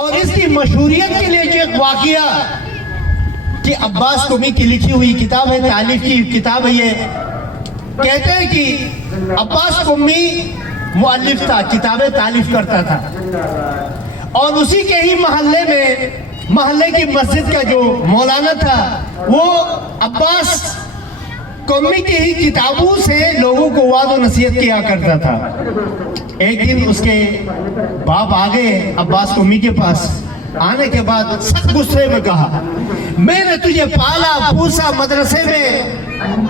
اور اس کی مشہوریت کے لیے جو ایک واقعہ کہ عباس قمی کی لکھی ہوئی کتاب ہے، تالیف کی کتاب ہے، یہ کہتے ہیں کہ عباس قمی مؤلف تھا، کتابیں تالیف کرتا تھا، اور اسی کے ہی محلے کی مسجد کا جو مولانا تھا وہ عباس قمی کی ہی کتابوں سے لوگوں کو وعظ و نصیحت کیا کرتا تھا۔ ایک دن اس کے باپ آگئے عباس قمی کے پاس، آنے کے بعد سخت غصے میں کہا، میں نے تجھے پالا پوسا، مدرسے میں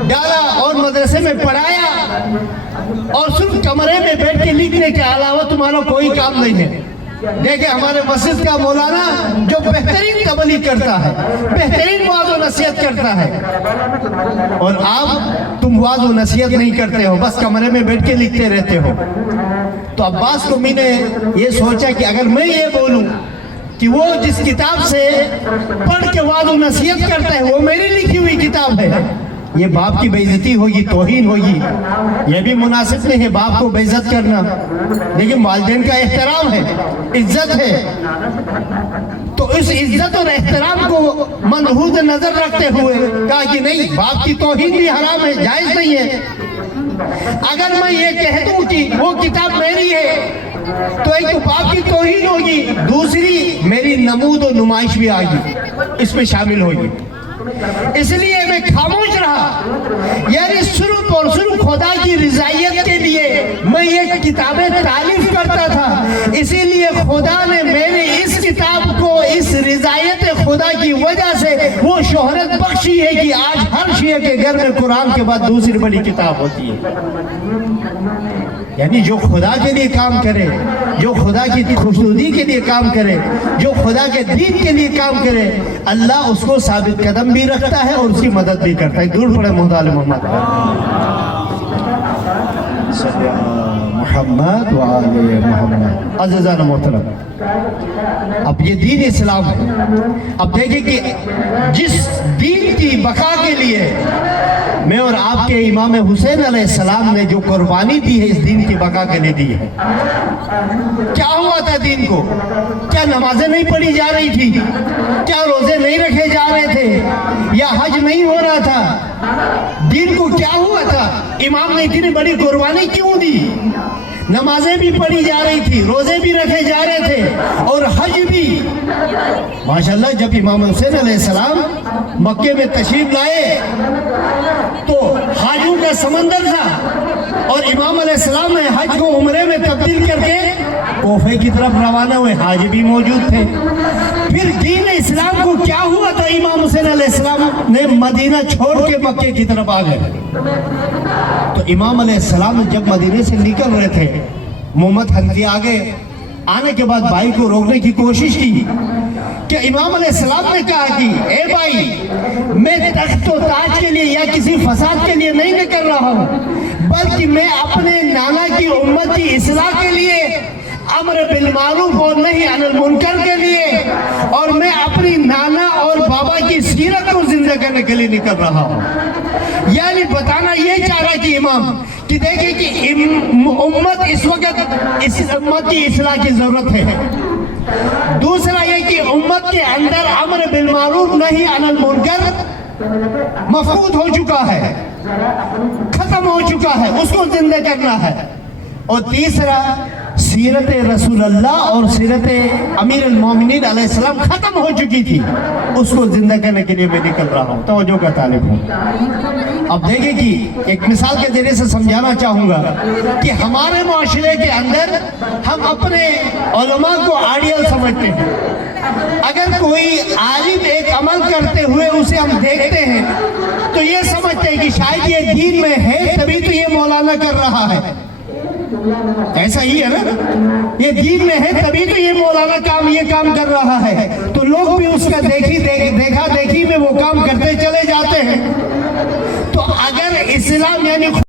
ڈالا اور مدرسے میں پڑھایا، اور صرف کمرے میں بیٹھ کے لکھنے کے علاوہ تمہارا کوئی کام نہیں ہے۔ دیکھیں ہمارے مسجد کا مولانا جو بہترین تبلیغ کرتا ہے، بہترین وعظ و نصیحت کرتا ہے، اور آپ تم وعظ و نصیحت نہیں کرتے ہو، بس کمرے میں بیٹھ کے لکھتے رہتے ہو۔ تو عباس قمی نے یہ سوچا کہ اگر میں یہ بولوں کہ وہ جس کتاب سے پڑھ کے وعظ و نصیحت کرتا ہے وہ میری لکھی ہوئی کتاب ہے، یہ باپ کی بے عزتی ہوگی، توہین ہوگی، یہ بھی مناسب نہیں ہے باپ کو بے عزت کرنا، لیکن والدین کا احترام ہے، عزت ہے۔ تو اس عزت اور احترام کو منحوظ نظر رکھتے ہوئے کہا کہ نہیں، باپ کی توہین بھی حرام ہے، جائز نہیں ہے۔ اگر میں یہ کہہ دوں کہ وہ کتاب میری ہے تو ایک تو باپ کی توہین ہوگی، دوسری میری نمود و نمائش بھی آگی، اس میں شامل ہوگی، اس لیے میں خاموش رہا۔ یعنی صرف اور صرف خدا کی رضایت کے لیے میں یہ کتابیں تالیف کرتا تھا، اسی لیے خدا نے میری اس کتاب کو اس رضایت خدا کی وجہ سے وہ شہرت بخشی ہے کہ آج ہر شیعہ کے گھر میں قرآن کے بعد دوسری بڑی کتاب ہوتی ہے۔ یعنی جو خدا کے لیے کام کرے، جو خدا کی خوشنودی کے لیے کام کرے، جو خدا کے دین کے لیے کام کرے، اللہ اس کو ثابت قدم بھی رکھتا ہے اور اس کی مدد بھی کرتا ہے۔ دور پڑے محمد محمد محمد وآل محمد۔ عزیزان محترم، اب یہ دین اسلام ہے۔ اب دیکھیں کہ جس دین کی بقا کے لیے میں اور آپ کے امام حسین علیہ السلام نے جو قربانی دی ہے، اس دین کی بقا کے لیے دی ہے۔ کیا ہوا تھا دین کو؟ کیا نمازیں نہیں پڑھی جا رہی تھی؟ کیا روزے نہیں رکھے جا رہے تھے؟ یا حج نہیں ہو رہا تھا؟ دین کو کیا ہوا تھا؟ امام نے اتنی بڑی قربانی کیوں دی؟ نمازیں بھی پڑھی جا رہی تھی، روزے بھی رکھے جا رہے تھے، اور حج بھی۔ ماشاءاللہ جب امام حسین علیہ السلام مکے میں تشریف لائے تو حاجوں کا سمندر تھا، اور امام علیہ السلام نے حج کو عمرے میں تبدیل کر کے کوفے کی طرف روانہ ہوئے، حاج بھی موجود تھے۔ پھر دین اسلام کو کیا ہوا تھا؟ امام حسین علیہ السلام نے مدینہ چھوڑ کے مکے کی طرف آ گئے۔ تو امام علیہ السلام جب مدینے سے نکل رہے تھے، محمد حنفی آگے آنے کے بعد بھائی کو روکنے کی کوشش کی کہ امام علیہ السلام نے کہا کہ اے بھائی، میں تخت و تاج کے لیے یا کسی فساد کے لیے نہیں نکل رہا ہوں، بلکہ میں اپنے نانا کی امت کی اصلاح کے لیے، امر بالمعروف اور نہی عن المنکر کے لیے، اور میں اپنی نانا اور بابا کی سیرت کو زندہ کرنے کے لیے نکل رہا ہوں۔ یعنی بتانا یہ چاہ رہا کہ امام کہ دیکھیں کہ امت اس وقت اس امت کی اصلاح کی ضرورت ہے۔ دوسرا یہ کہ امت کے اندر امر بالمعروف نہی عن المنکر مفقود ہو چکا ہے، ختم ہو چکا ہے، اس کو زندہ کرنا ہے۔ اور تیسرا سیرت رسول اللہ اور سیرت امیر المومنین علیہ السلام ختم ہو چکی تھی، اس کو زندہ کرنے کے لیے میں نکل رہا ہوں، توجہ کا طالب ہوں۔ اب دیکھیں کہ ایک مثال کے ذریعے سے سمجھانا چاہوں گا کہ ہمارے معاشرے کے اندر ہم اپنے علماء کو آئیڈیل سمجھتے ہیں۔ اگر کوئی عالم ایک عمل کرتے ہوئے اسے ہم دیکھتے ہیں تو یہ سمجھتے ہیں کہ شاید یہ دین میں ہے تبھی تو یہ مولانا کر رہا ہے، ایسا ہی ہے نا، یہ دین میں ہے تبھی تو یہ مولانا یہ کام کر رہا ہے، تو لوگ بھی اس کا دیکھا دیکھی میں وہ کام کرتے چلے جاتے ہیں۔ تو اگر اسلام یعنی